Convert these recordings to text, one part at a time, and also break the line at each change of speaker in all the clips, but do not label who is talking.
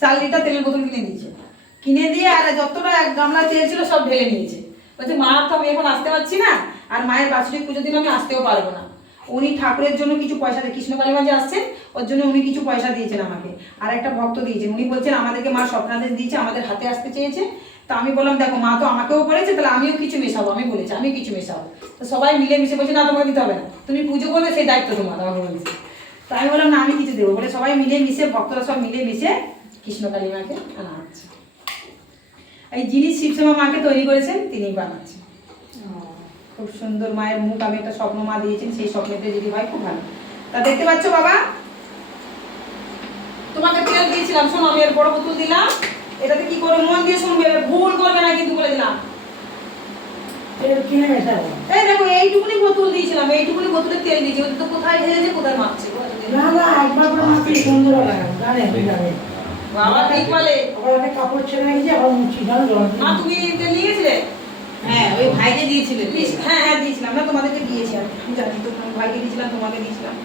চার লিটার তেলের বোতল কিনে দিয়েছে। কিনে দিয়ে আর যতটা এক গামলা তেল ছিল সব ঢেলে নিয়েছে। বলছে, মা, তো আমি এখন আসতে পারছি না। আর মায়ের বাৎসরিক পুজোর দিন আমি আসতেও পারব না। উনি ঠাকুরের জন্য কিছু পয়সা দিয়ে কৃষ্ণকালী মাঝে আসছেন, ওর জন্য উনি কিছু পয়সা দিয়েছেন আমাকে। আর একটা ভক্ত দিয়েছেন। উনি বলছেন, আমাদেরকে মা স্বপ্নাদেশ দিয়েছে, আমাদের হাতে আসতে চেয়েছে। তা আমি বললাম, দেখো, মা তো আমাকেও বলেছে, তাহলে আমিও কিছু মেশাবো, আমি বলেছি, আমি কিছু মেশাবো। তো সবাই মিলে মিশে বলছে, না, তোমাকে দিতে হবে না। তুমি পুজো করবে সেই দায়িত্ব তোমার, আমাকে বলেছে। তো আমি বললাম, না, আমি কিছু দেবো। বলে সবাই মিলে মিশে ভক্তরা সব মিলে মিশে কৃষ্ণকালী মাকে আনা হচ্ছে এই যিনি শিবসেমা মাকে তৈরি করেছেন তিনিই বানাচ্ছেন। খুব সুন্দর মায়ের মুখ আমি একটা স্বপ্ন মা দিয়েছেন সেই স্বপ্নতে যদি হয় খুব ভালো। তা দেখতে পাচ্ছ বাবা? তোমাকে তেল দিয়েছিলাম শোনো আমি এর বড় বোতল দিলাম। এটাতে কি করে মন দিয়ে শুনবে? ভুল করবে না কিন্তু বলে দিলাম। এই দেখো এইটুকুনি বোতল দিয়েছিলাম এইটুকুনি বোতলে তেল দিয়েছি। তো কোথায় ঢেলেছে কোথায় মাপছে
না না একবার করে সুন্দর জানেন জানেন
বাবা ঠিক বলে।
আবার একটা কাপড় ছেড়ে রেখেছি আবার মুছি জানো জল
মা তুমি তেল নিয়েছিলে?
হ্যাঁ ওই ভাইকে দিয়েছিলে
হ্যাঁ হ্যাঁ দিয়েছিলাম। না তোমাদেরকে দিয়েছি আমি জানি তো ভাইকে দিয়েছিলাম তোমাকে দিয়েছিলাম।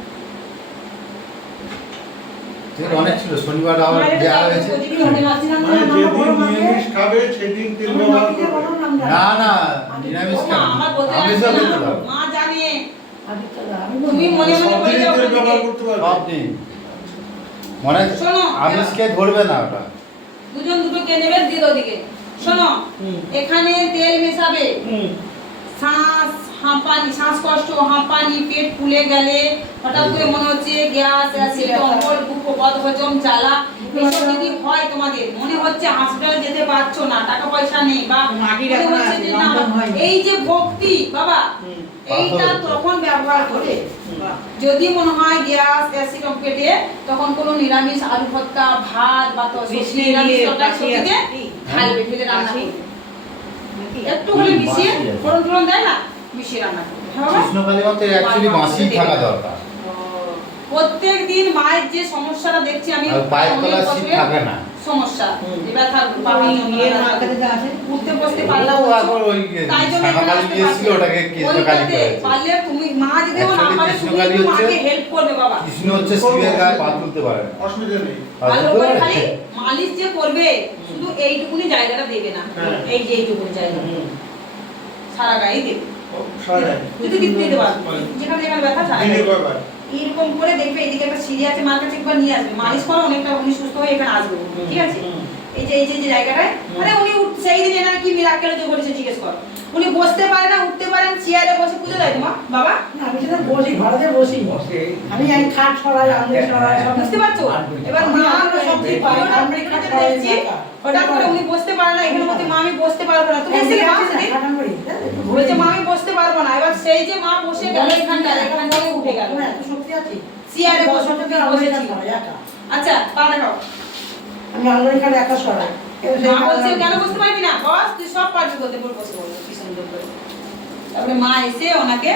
অনেক ছিল শনিবার আবার দেওয়া হয়েছে।
না।
মানে নিরামিষ খাবে
না,
না না নিরামিষ
না।
দা, আমি
মনে মনে
সব
দিন। মানে
শোনো,
আমিষকে ধরবে না ওটা
দুজন দুটো কে নেবে দিয়ে দাও দিকে শোনো এখানে তেল মেশাবে।
হুম।
শ্বাস হাঁপানি শ্বাসকষ্ট হাঁপানি পেট ফুলে গেলে হঠাৎ করে মনে হচ্ছে গ্যাস অ্যাসিড অম্বল বুক বদ হজম জ্বালা। এসব যদি হয় তোমাদের মনে হচ্ছে হসপিটালে যেতে পারছ না টাকা পয়সা নেই বা এই যে ভক্তি বাবা এইটা তখন ব্যবহার করে। যদি মনে হয় গ্যাস অ্যাসিড পেটে তখন কোনো নিরামিষ আলু ভর্তা ভাত বা ঢেলে রান্না করবে একটু হলে মিশিয়ে
আছে।
ফোড়ন দেয় না? মিশিয়ে রান্না করবে বাবা?
কৃষ্ণকালী মতো অ্যাকচুয়ালি বাঁশি থাকা দরকার
প্রত্যেক দিন মায়ের যে সমস্যাটা দেখছি আমি
পায়ের শীত থাকে না।
সমস্যা।
হুম।
এই ব্যথা
আমি
পাওয়া
ইয়ের মার কাছে যা আছে
উঠতে বসতে পারলাম তাই জন্য এখানে
শাখাকালী
আসতে
দিয়েছিল ওটাকে কৃষ্ণকালী
ওইটাতে পারলে তুমি মা যদি না পারে তুমি
কৃষ্ণকালী
একটু
হচ্ছে-
মাকে হেল্প করবে বাবা।
কৃষ্ণ হচ্ছে শিবের গায়ে পা তুলতে পারে।
অসুবিধা নেই।
ভালো করে। খালি মালিশ যে করবে শুধু এইটুকুনি জায়গাটা দেবে না।
হ্যাঁ।
এই যে এইটুকুনি জায়গা। সারা গায়ে দেবে।
ও, সারাই।
যদি দিতে পারবে যেখানে যেখানে ব্যথা সারা গায়ে। এরকম করে দেখবে এদিকে একটা সিঁড়ি আছে মার কাছে একবার নিয়ে আসবে। মালিশ করো অনেকটা উনি সুস্থ হয়ে এখানে আসবে। ঠিক আছে। এই যে এই যে জায়গাটায় মানে উনি সেই দিন এনার কি মিরাক্কেল যে করেছে জিজ্ঞেস কর। উনি বসতে পারে না উঠতে পারেন চেয়ারে বসে পুজো দেয় তোমা বাবা?
না, আমি সেটা বসি ঘরেতে বসি। আমি জানি খাট সরাই আলমারি সরাই সব
বুঝতে পারছ? এবার মা আমরা সব ঠিক পারি আমরা এখানে দেখছি। হঠাৎ করে উনি বসতে পারে না এখানে বলছে মা আমি বসতে পারব না। তুমি এসে সেদিন। বলেছে মা আমি বসতে পারব না। এবার সেই যে মা বসে গেল এখানটায় এখান থেকে উঠে গেল।
এত শক্তি আছে।
চেয়ারে বসে
বসে
আচ্ছা পা দেখাও।
আমি আলমারি খাট একা সরাই।
মা বলছে কেন বুঝতে পারবি না? বস তুই সব পারবি বলতে বল বসে বলল কি সুন্দর করে। তারপরে মা এসে ওনাকে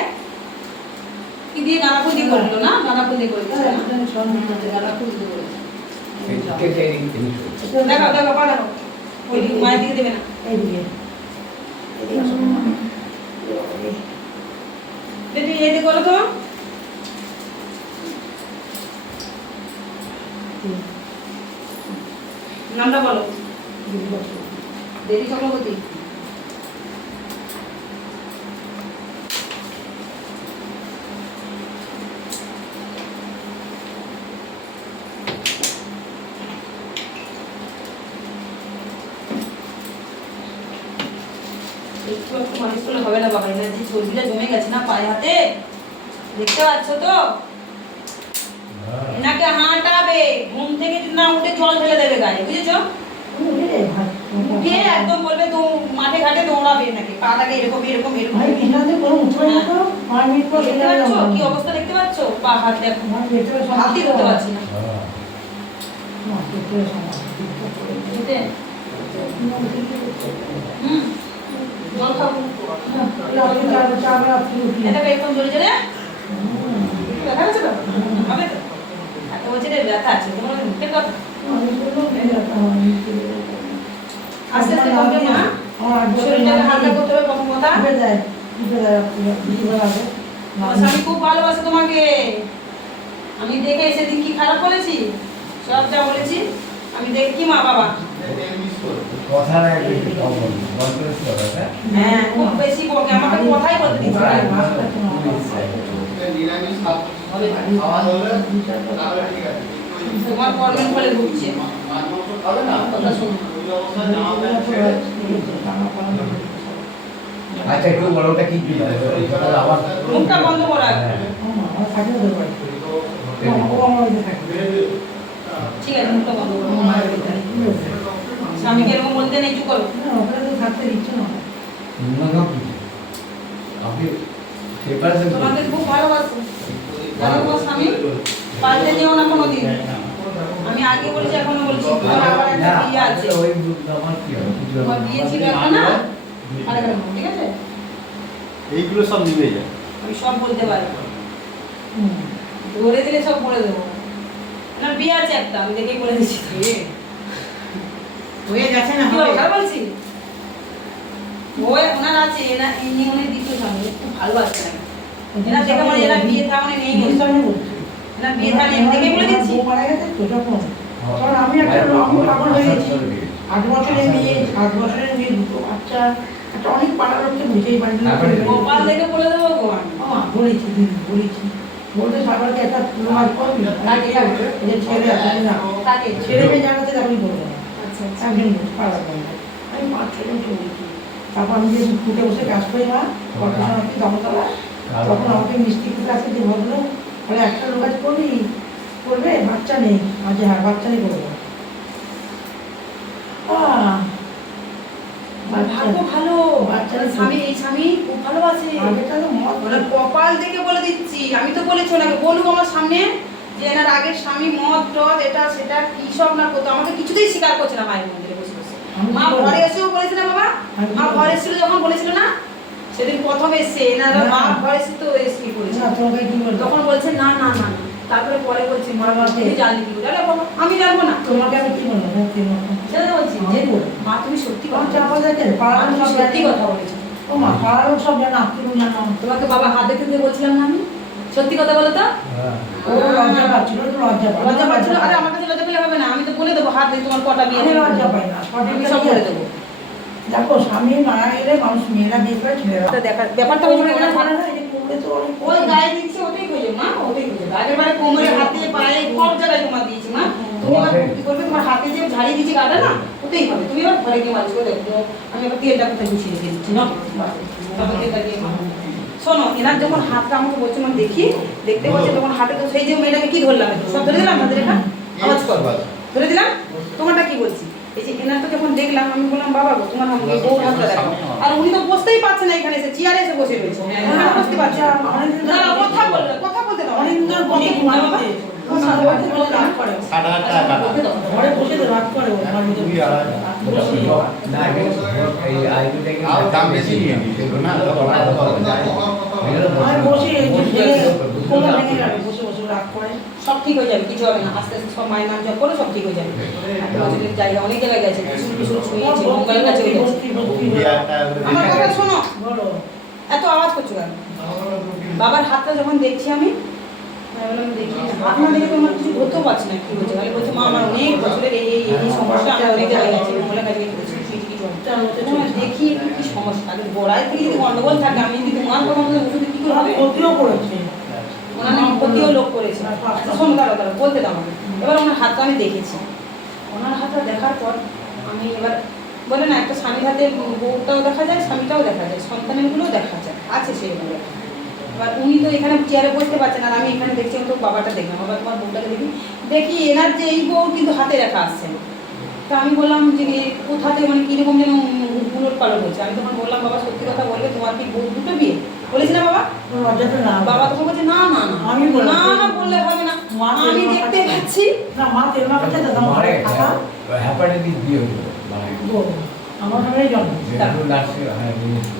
কি দিয়ে দিয়ে করল না? গাঁদা ফুল দিয়ে করে দিচ্ছে না?
একজন সন্ধান আছে,
গাঁদা ফুল দিয়ে করেছে।
এটা
দেখাও দেখাও পা ওই দিকে মায়ের দিকে দেবে না।
এইদিকে।
বেবি এদিকে। করো তো। নামটা বলো। দেবী চক্রবর্তী। একটু মালিশ করলে হবে না বাবা, এনার্জি চর্বিটা জমে গেছে না পায়ে হাতে? দেখতে পাচ্ছ তো? এনাকে হাঁটাবে ঘুম থেকে না উঠে জল ঢেলে দেবে গায়ে বুঝেছ
উঠে
একদম বলবে তো মাঠে ঘাটে দৌড়াবে নাকি পাটাকে এরকম এরকম এরকম দেখতে পাচ্ছ কি অবস্থা দেখতে পাচ্ছ পা হাত দেখো হাতই ধরতে পারছি না জল খাব। ব্যথা আছে তো হবে তো বলছে রে ব্যথা আছে তোমার
আমি ব্যাপার
আস্তে আস্তে কমবে শরীরটাকে হালকা করতে হবে কখন কথা। স্বামী খুব ভালোবাসে তোমাকে। আমি দেখে সেদিন কি খারাপ বলেছি? সব যা বলেছি আমি দেখি মা বাবা।
কম কথা
হ্যাঁ? খুব বেশি আমাকে কথাই বলতে দিচ্ছে না। তোমার কর্মের ফলে ঘুরছে
আচ্ছা একটু বড়টা কি কি আবার
মুখটা বন্ধ করো
হ্যাঁ।
ঠিক আছে মুখটা বন্ধ করো? স্বামীকে এরকম বলতে নেই চুপ করো।
ওখানে তো থাকতে দিচ্ছে না।
না আপনি
তোমাকে খুব ভালোবাসো। জানো স্বামী পাল্টে যেও না কোনোদিন। আমি আগে বলেছি এখনও বলছি তোমার আবার একটা বিয়ে আছে।
ওই আমার কি হবে? কিছু হবে
তোমার বিয়ে ছিল এখন না? আরেকটা ঠিক আছে?
এইগুলো সব নিবে যায়।
আমি সব বলতে পারি ধরে দিলে সব বলে দেবো। না বিয়ে আছে একটা আমি দেখেই বলে দিচ্ছি
হয়ে গেছে না
কি
হবে?
বলছি? ওই ওনার আছে এনা ইনি উনি দ্বিতীয় স্বামী খুব ভালো আছে এরা দেখে মানে এরা বিয়ে থা মানে নেই
বলতে আমি বলছি।
এরা বিয়ে থা নেই দেখেই বলে দিচ্ছি।
মারা গেছে তো যখন? তখন আমি একটা আমি পাগল হয়ে গেছি। আট বছরের মেয়ে সাত বছরের মেয়ে দুটো বাচ্চা একটা অনেক পাড়ার লোককে বুঝেই পারি না
তারপরে
দেখে বলে দেবো গো আমি
বলেছি বলেছি। বলতে সরকারকে একটা মাল করবি যে ছেলে আছে না।
তাকে।
ছেলে মেয়ে জানাতে আমি বলব
আচ্ছা আচ্ছা।
পাড়া আমি পাঁচ ছজনকে বলেছি তারপর আমি যে ফুটে বসে কাজ করি কত সময় দমতলা তখন আমাকে মিষ্টি কুটে আছে যে ভদ্র বলে একটা আজ করবি? করবে? বাচ্চা নেই। আজ হ্যাঁ বাচ্চা নেই করব। আহ,
ভাগ্য ভালো। স্বামী এই স্বামী খুব ভালোবাসে।
আগেটা তো মদ
ওরা কপাল দেখে বলে দিচ্ছি। আমি তো বলেছি ওনাকে বলুক আমার সামনে যে এনার আগের স্বামী মদ টদ এটা সেটা কি সব না করতো। আমাকে কিছুতেই স্বীকার করছে না মায়ের মন্দিরে বসে বসে। মা ঘরে এসেও বলেছিল বাবা? মা ঘরে এসেছিল যখন বলেছিল না? সেদিন প্রথম এসছে এনারা
না।
মা ঘরে এসে তো এসে কি করেছে?
বলব
তখন বলছে না না না। তারপরে পরে বলছে মা তুমি জানলি কি? আরে বাবা, আমি জানব না।
তোমাকে আমি কি বলব হ্যাঁ,
সেটা তো বলছি যে মা তুমি সত্যি কথা
চাপা
মা,
পাড়ার
তুমি
সব
সত্যি কথা বলেছ।
ও মা পাড়ার সব জানো তুমি জানো।
তোমাকে বাবা হাত দিয়ে বলছিলাম না আমি? সত্যি কথা বলো তো?
ও লজ্জা পাচ্ছিল তো লজ্জা পায়।
লজ্জা পাচ্ছিল? আরে আমার কাছে লজ্জা পেলে হবে না। আমি তো বলে দেবো হাত দিয়ে তোমার কটা বিয়ে
আমি লজ্জা পাই না।
সব বলে দেবো।
দেখো স্বামী মারা গেলে মানুষ মেয়েরা বিয়ে করে ছেলেরা।
দেখার ব্যাপারটা
ওই
হচ্ছে
মেয়েরা
ওরা
জানে না, এই যে করলে তো অনেক
ওই গায়ে দিচ্ছে ওটাই হয়েছে মা ওটাই হয়েছে আগের বারে কোমরে হাতে পায়ে সব জায়গায় তোমার দিয়েছি মা। তুমি এবার কি করবে? তোমার হাতে যে ঝাড়িয়ে দিয়েছি গাটা না ওটাই হবে তুমি এবার ঘরে গিয়ে মালিশ দেখো। আমি এবার তেলটা কোথায় গুছিয়ে রেখে দিচ্ছি না তারপর তেলটা দিয়ে শোনো এনার যখন হাতটা আমাকে বলছে মানে দেখি দেখতে বলছে তখন হাতে তো সেই যে মেয়েটাকে কি ধরলাম সব ধরে দিলাম রেখা আওয়াজ কর। ধরে দিলাম? তোমারটা কি বলছি? এই যে এনারটা যখন দেখলাম আমি বললাম বাবা গো তোমার হাত দিয়ে হাতটা দেখো আর উনি তো বসতেই পারছেন না এখানে এসে চেয়ারে এসে বসে রয়েছে বসতে পারছে না কথা বলবে কথা বলতে।
না এই আইবি
দাম বেশি নিয়ে নিয়েছিল না
আমি বসে যাবে, বসে বসে রাগ করে।
সব ঠিক হয়ে যাবে কিছু হবে না। আস্তে আস্তে সব মায়ের নাম জপ করো সব ঠিক হয়ে যাবে। বছরের জায়গা অনেক জায়গায় গেছে কিছু কিছু ছুঁয়েছে মঙ্গলের কাছে আমার কথা শোনো। এত আওয়াজ করছ কেন? বাবার হাতটা যখন দেখছি আমি আমি বললাম দেখি হাত না আমার কিছু ধরতেও পারছি না কি হয়েছে? আমি বলছি মা আমার অনেক বছরের এই এই এই সমস্যা আমি অনেক জায়গায় গেছি মঙ্গলের কাছে
হচ্ছে
দেখি কি সমস্যা? আগে গোড়ায় থেকে যদি গন্ডগোল থাকে আমি যদি কথা মতো ওষুধ কি করে হবে?
ক্ষতিও করেছে।
ওনার নাকি ক্ষতিও লোক করেছে। শোনো দাঁড়ো দাঁড়ো বলতে আমাকে। এবার ওনার হাতটা আমি দেখেছি। ওনার হাতটা দেখার পর আমি এবার, বলে না, একটা স্বামীর হাতে বউটাও দেখা যায়, স্বামীটাও দেখা যায়, সন্তানেরগুলোও দেখা যায়, আছে সেইগুলো এবার উনি তো এখানে চেয়ারে বসতে পারছেন আর আমি এখানে দেখছি তো বাবাটা দেখলাম আবার তোমার বউটাকে দেখি। দেখি এনার যে এই বউ কিন্তু হাতে রাখা আসছে তা আমি বললাম যে কোথাতে মানে কীরকম যেন উলট পালট হচ্ছে আমি তখন বললাম, বাবা, সত্যি কথা বলবে, তোমার কি বউ দুটো বিয়ে? বলেছি না বাবা। বাবা তখন বলছে না না না।
আমি
না না বললে হবে না। আমি দেখতে পাচ্ছি।
না, মা তেল
মারে
খাতা,
হ্যাপাটাইটিস বি হলো মানে।
আমার জন্ম।
হ্যাঁ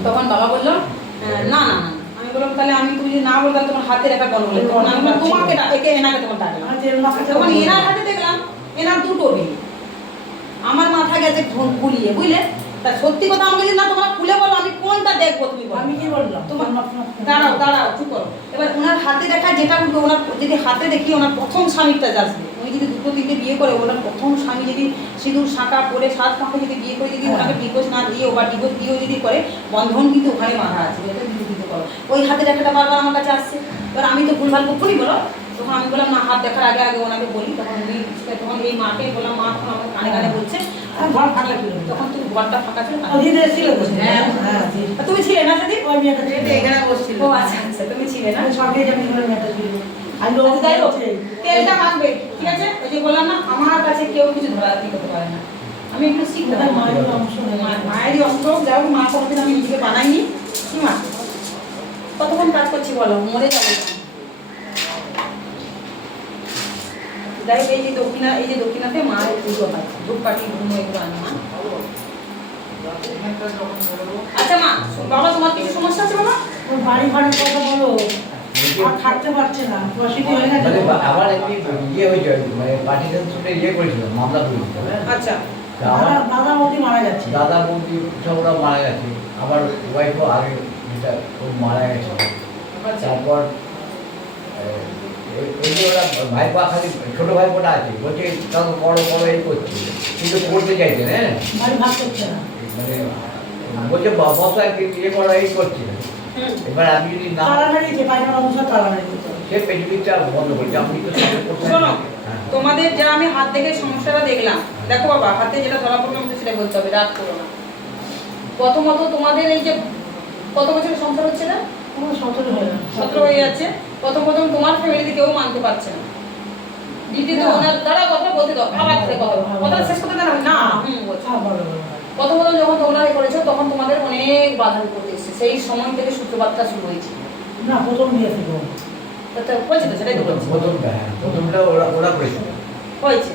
তখন বাবা বলল "আহ, না না না আমি বললাম তাহলে আমি তুমি যদি না বলতাম তোমার হাতে রাখা গন্ডগোল হতো। তখন আমি বললাম, তোমাকে একে এনাকে ডাকলাম।
মাখাচ্ছে
তখন এনার হাতে দেখলাম এনার দুটো বিয়ে আমার মাথা গেছে ঘুরিয়ে বুঝলে? তা সত্যি কথা আমাকে যদি না তোমরা খুলে বলো আমি কোনটা দেখব তুমি বলো।
আমি কি বললাম?
তোমার দাঁড়াও দাঁড়াও চুপ করো। এবার ওনার হাতে দেখা যেটা উঠবে ওনার যদি হাতে দেখি ওনার প্রথম স্বামীটা আসবে উনি যদি দুটো তিনটে বিয়ে করে ওনার প্রথম স্বামী যদি সিঁদুর শাঁকা পরে সাত মাকে যদি বিয়ে করে যদি। ওনাকে ডিভোর্স না দিয়ে বা ডিভোর্স দিয়েও যদি করে বন্ধন কিন্তু ওখানে বাঁধা আছে যেটা কিন্তু পারো। ওই হাতে দেখাটা বারবার আমার কাছে আসছে। এবার আমি তো ভুলভাল কখনই বলো তখন আমি বললাম না হাত দেখার আগে আগে ওনাকে বলি। তখন উনি তখন এই মাকে বললাম মা তখন আমাকে কানে কানে বলছে
ঘর ফাঁকা ছিল।
তখন তুমি ঘরটা ফাঁকা ছিল হ্যাঁ।
হ্যাঁ
তুমি ছিলে না সেদিন
ওই মেয়েটা ছিল।
এখানে বসছিল।
ও আচ্ছা আচ্ছা তুমি ছিলে না?
আমি সরকারি মেয়েটা ছিল আর লোক
আচ্ছা। তেলটা মাখবে ঠিক আছে? ওই যে বললাম না আমার কাছে কেউ কিছু ধরাধরি করতে পারে না। আমি একটু শিখতে
ওদের মায়ের অংশ
মায়েরই অস্ত্র যাই হোক মা কোনোদিন আমি নিজেকে বানাইনি। কি মা কতক্ষণ কাজ করছি বলো? মরে যাব। যাই হোক এই যে দক্ষিণা এই যে দক্ষিণাতে মা পুজো হয়। ধূপকাঠি ধুনো এগুলো আনে। মা আচ্ছা মা বাবা তোমার কিছু সমস্যা আছে বাবা?
বাড়ি কথা বলো। আর থাকতে পারছে না। অসুবিধা হয়ে গেছে।
মানে এমনি ইয়ে হয়েছে মানে পার্টিশন ইয়ে করেছিলাম মামলা করেছিল হ্যাঁ?
আচ্ছা।
দাদা দাদা মারা যাচ্ছে।
দাদা বৌদি মারা গেছে আমার ওয়াইফও আগে যেটা ও মারা গেছে।
আচ্ছা।
তারপর আহ, এই- এই যে ওরা ভাইপা খালি ছোট ভাইপোটা আছে বলছে বড় বড় এই করছে। কিন্তু করতে চাইছে হ্যাঁ?
বাড়ি ভাগ করছে না।
মানে বলছে বসা ইয়ে করা এই করছে। এবার আমি যদি না সে বন্ধ করছে আপনি তো
শোনো
হ্যাঁ।
তোমাদের যা আমি হাত দেখে সমস্যাটা দেখলাম দেখো বাবা হাতে যেটা ধরা পড়ল আমাকে সেটা বলতে হবে রাগ করো না। প্রথমত তোমাদের এই যে কত বছরের সংসার হচ্ছে না?
সতেরো হয়ে
হয়ে যাচ্ছে। প্রথম প্রথম তোমার ফ্যামিলিতে কেউ মানতে পারছে না। দ্বিতীয়ত ওনার দ্বারা কথা বলতে দাও। আবার ধরে কথা বলো। শেষ করতে না?
হ্যাঁ
প্রথম প্রথম যখন তোমরা করেছ তখন তোমাদের অনেক বাধা বিপত্তি এসেছে। সেই সময় থেকে সূত্রপাতটা শুরু হয়েছে।
না প্রথম বিয়ে থেকে
বলছি তো সেটাই তো বলছি
হ্যাঁ প্রথমটা ওরা ওরা করেছিল।
হয়েছে।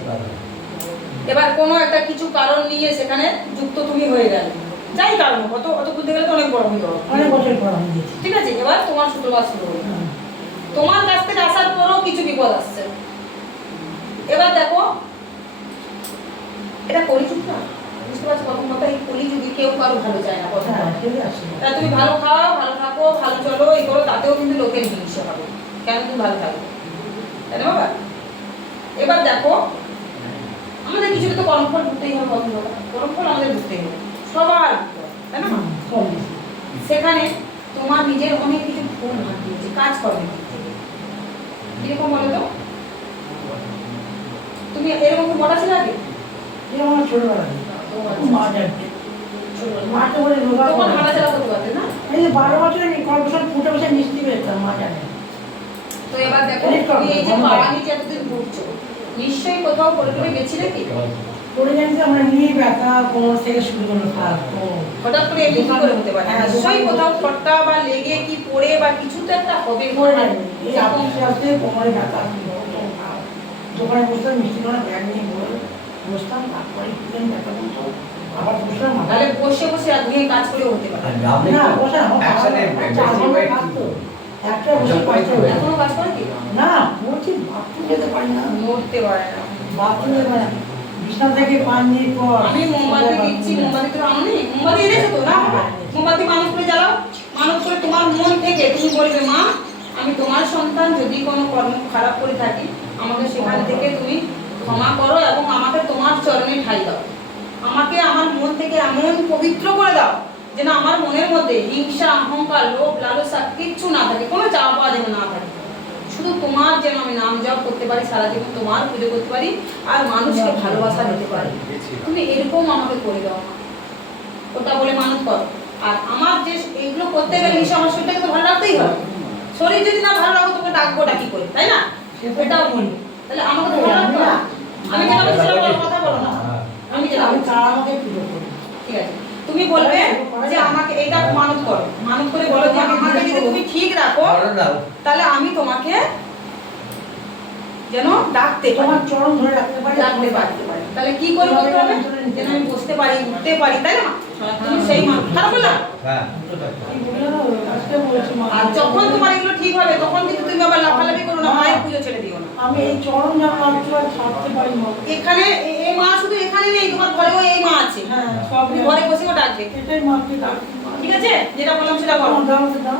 এবার কোনো একটা কিছু কারণ নিয়ে সেখানে যুক্ত তুমি হয়ে গেলে। যাই কারণ হোক, অত অত বলতে গেলে তো অনেক বড় হয়ে যাবে
অনেক বছর পর আমি দিয়েছি।
ঠিক আছে এবার তোমার সূত্রপাত শুরু হলো
হ্যাঁ।
তোমার কাছ থেকে আসার পরেও কিছু বিপদ আসছে। এবার দেখো এটা কলিযুগ না? বুঝতে পারছ প্রথম কথা? এই কলিযুগে কেউ কারও ভালো চায় না কথা
হ্যাঁ
তা তুমি ভালো খাও ভালো থাকো ভালো চলো এই করো তাতেও কিন্তু লোকের হিংসা হবে। কেন তুমি ভালো থাকবে তাই না বাবা? এবার দেখো আমাদের কিছুটা তো কর্মফল ঢুকতেই হবে কর্মফল আমাদের ঢুকতেই হবে। সবার তাই না? সেখানে তোমার নিজের অনেক কিছু ভুল ভাগ দিয়েছে কাজ করবে কীরকম বলো তো? তুমি এরকম কি মোটা ছিল আগে?
এই ছোটবেলা থেকে।
ও
খুব মা জানতে। মাকে বলে রোগা
তখন হাঁটাচলা করতে পারতে না?
এই বারো বছরে কর্পোরেশন ফুটে বসে মিষ্টি পেতাম মা জানে।
তো এবার দেখো এই যে পাড়া নিচে এতদিন ঘুরছো নিশ্চয়ই কোথাও পড়ে টরে গেছিলে কি?
করে জানি যে আমরা নিয়ে ব্যথা কোমর থেকে শুরু করল
হঠাৎ করে এমনি কি করে হতে পারে।
হ্যাঁ,
নিশ্চয়ই কোথাও ফটকা বা লেগে কি পড়ে বা কিছু তো একটা হবে
করে জানি এই আস্তে আস্তে কোমরে ব্যথা দোকানে বসতাম মিষ্টি করে ব্যাগ নিয়ে বলে বসতাম তারপরে একটুখানি ব্যথা করতো। আবার বসলাম
তাহলে বসে বসে আর দুই কাজ করেও হতে পারে।
না বসে একটা বসে
ওসব
এখনও কাজ করে কি?
না বলছি বাথরুম যেতে পারি না।
নড়তে পারে না।
বাথরুম যেতে পারি না। বিছনা থেকে পান নিয়ে পর।
আমি মোমবাতি দিচ্ছি মোমবাতি তো আনোনি মোমবাতি এনেছো তো? না মোমবাতি মানুষ করে জ্বালাও। মানুষ করে তোমার মন থেকে তুমি বলবে মা আমি তোমার সন্তান যদি কোনো কর্ম খারাপ করে থাকি আমাকে সেখান থেকে তুমি ক্ষমা করো এবং আমাকে তোমার চরণে ঠাই দাও। আমাকে আমার মন থেকে এমন পবিত্র করে দাও যেন আমার মনের মধ্যে হিংসা অহংকার লোভ লালসা কিচ্ছু না থাকে। কোনো চাওয়া পাওয়া যেন না থাকে। শুধু তোমার যেন আমি নাম জপ করতে পারি সারা জীবন তোমার পুজো করতে পারি আর মানুষকে ভালোবাসা দিতে পারি। তুমি এরকম আমাকে করে দাও ওটা বলে মানত করো। আর আমার যে এইগুলো করতে গেলে নিশ্চয় আমার শরীরটাকে তো ভালো রাখতেই হবে। শরীর যদি না ভালো রাখো তোকে ডাকবোটা কি করে তাই না? এটাও বলি। তাহলে আমাকে তো ভালো রাখতে হবে। আমি যেটা কথা বলো না। আমি যেটা
আমি আমাকে
ঠিক আছে। তুমি বলবে যে আমাকে এটা মানত করো। মানত করে বলো যে আমাকে যদি তুমি ঠিক রাখো তাহলে আমি তোমাকে যেন ডাকতে
তোমার চরণ ধরে রাখতে পারি
রাখতে পারি। তাহলে কি করে বলতে হবে? যেন আমি বসতে পারি উঠতে পারি তাই না? তুমি সেই মানুষ খারাপ
হ্যাঁ
না, আজকে বলছি
আর যখন তোমার এগুলো ঠিক হবে তখন কিন্তু তুমি আবার লাফালাফি করো না মায়ের পুজো ছেড়ে দিও না।
আমি এই চরণ যা আর ছাড়তে পারি না।
এখানে এই মা শুধু এখানে নেই তোমার ঘরেও এই মা আছে।
হ্যাঁ সব
ঘরে বসেও ডাকবে।
এটাই মাকে ডাকি। মা।
ঠিক আছে? যেটা বললাম সেটা করো
দাও, দাও, দাও।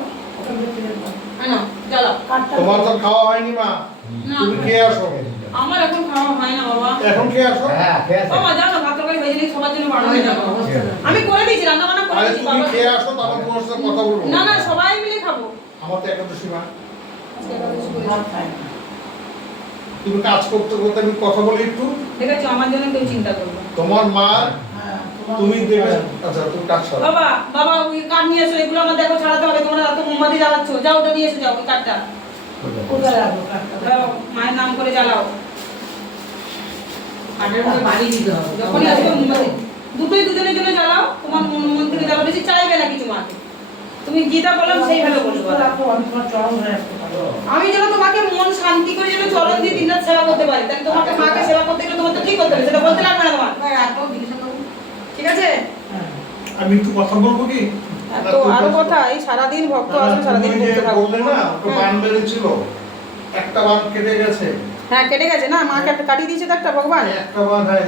হ্যাঁ না
তোমার তো খাওয়া হয়নি মা। তুমি খেয়ে আসো।
আমার এখন খাওয়া হয় না বাবা।
এখন কে আসো।
হ্যাঁ খেয়ে আছে
বাবা জানো ভাত তরকারি ভেজে সবার জন্য বানানো হয়ে যাবে। আমি করে দিয়েছি রান্না বান্না করে দিয়েছি
তুমি
বাবা।
খেয়ে আসো তারপর তোমার সাথে কথা বলব।
না না সবাই মিলে খাব।
আমার তো মা।
একাদশী করেছি।
ভাত খায়।
তুমি কাজ করতে করতে আমি কথা বলি একটু।
ঠিক আছে আমার জন্য কেউ চিন্তা করবে
তোমার মা
হ্যাঁ,
তুমি দেবে। আচ্ছা তুমি কাজ করো।
বাবা বাবা ওই কাঠ নিয়ে এসো এগুলো আমার দেখো ছাড়াতে হবে তোমরা এত মোমবাতি জ্বালাচ্ছ। যাও ওটা নিয়ে এসে যাও ওই কাঠটা
কোথায় রাখব কাঠটা?
মায়ের নাম করে জ্বালাও।
কাঠের মধ্যে বাড়ি দিতে হবে।
যখনই আসবে মোমবাতি। দুটোই দুজনের জন্য জ্বালাও তোমার মন মন থেকে জ্বালাও। বেশি চাইবে না কিছু মাকে। তুমি যেটা বললাম সেই ভালো বলব।
রাখো, আমি তোমার চরম পারব।
আমি যেন তোমাকে মন শান্তি করে যেন চরণ দিয়ে দিন রাত সেবা করতে পারি। তাহলে তোমাকে মাকে সেবা করতে গেলে তোমার তো ঠিক করতে হবে সেটা বলতে লাগবে না তোমার। ঠিক আছে?
হ্যাঁ।
আমি একটু কথা বলব কি?
তো আরও কথা এই সারাদিন ভক্ত আসবে সারাদিন বলতে থাকবে
না
হ্যাঁ।
বান বেড়েছিল। একটা বান কেটে গেছে।
হ্যাঁ কেটে গেছে না? মা কাটিয়ে দিয়েছে তো একটা ভগবান?
একটা বান হ্যাঁ।